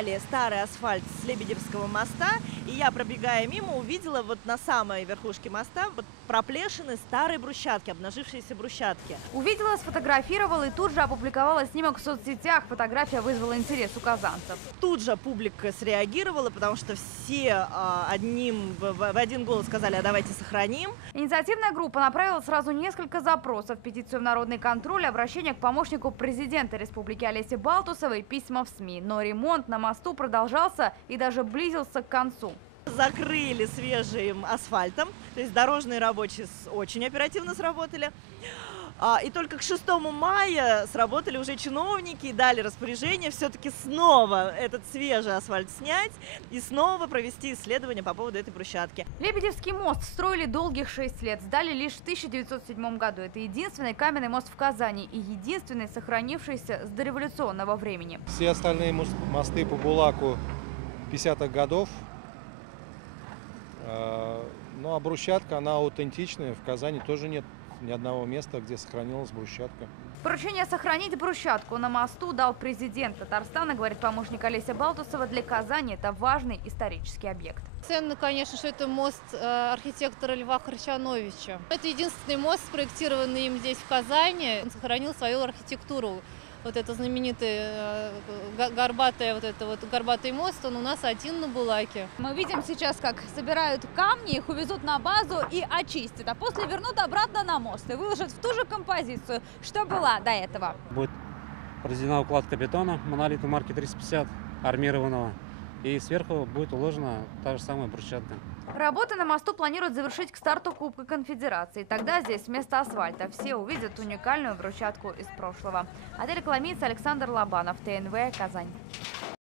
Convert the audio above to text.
убрали старый асфальт с Лебедевского моста, и я, пробегая мимо, увидела вот на самой верхушке моста вот проплешины старой брусчатки, обнажившиеся брусчатки. Увидела, сфотографировала и тут же опубликовала снимок в соцсетях. Фотография вызвала интерес у казанцев. Тут же публика среагировала, потому что все в один голос сказали: а давайте сохраним. Инициативная группа направила сразу несколько запросов: петицию в народный контроль, обращение к помощнику президента республики Олесе Балтусовой, письма в СМИ. Но ремонт на мосту продолжался и даже близился к концу. Закрыли свежим асфальтом, то есть дорожные рабочие очень оперативно сработали. И только к 6 мая сработали уже чиновники и дали распоряжение все-таки снова этот свежий асфальт снять и снова провести исследования по поводу этой брусчатки. Лебедевский мост строили долгих 6 лет, сдали лишь в 1907 году. Это единственный каменный мост в Казани и единственный сохранившийся с дореволюционного времени. Все остальные мосты по Булаку 50-х годов. Ну а брусчатка, она аутентичная. В Казани тоже нет ни одного места, где сохранилась брусчатка. Поручение сохранить брусчатку на мосту дал президент Татарстана, говорит помощник Олеся Балтусова. Для Казани это важный исторический объект. Ценно, конечно, что это мост архитектора Льва Харчановича. Это единственный мост, спроектированный им здесь, в Казани. Он сохранил свою архитектуру. Вот это знаменитый горбатый мост, он у нас один на Булаке. Мы видим сейчас, как собирают камни, их увезут на базу и очистят, а после вернут обратно на мост и выложат в ту же композицию, что была до этого. Будет произведена укладка бетона монолита марки 350 армированного, и сверху будет уложена та же самая брусчатка. Работы на мосту планируют завершить к старту Кубка Конфедерации. Тогда здесь вместо асфальта все увидят уникальную брусчатку из прошлого. Адель Коломийца, Александр Лобанов, ТНВ, Казань.